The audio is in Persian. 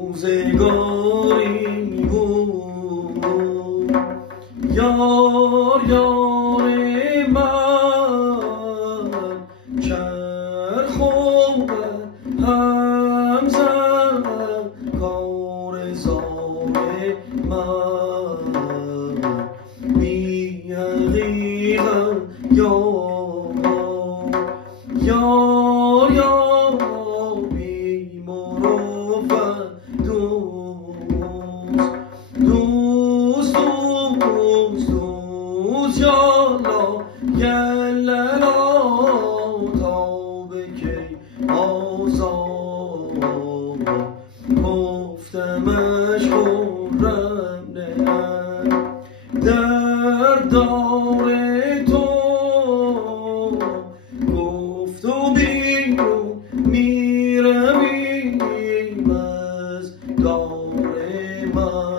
روزگاری بود یار یار من، چرخ و هم زد کار زار من. بی حقیقم یار یار یار، بی مروت دوست دوست دوست دوست یالا یللا، تا به کی آزاد گفتمش خورم نه در دار تو، گفت و بیرون میرویم از دار من.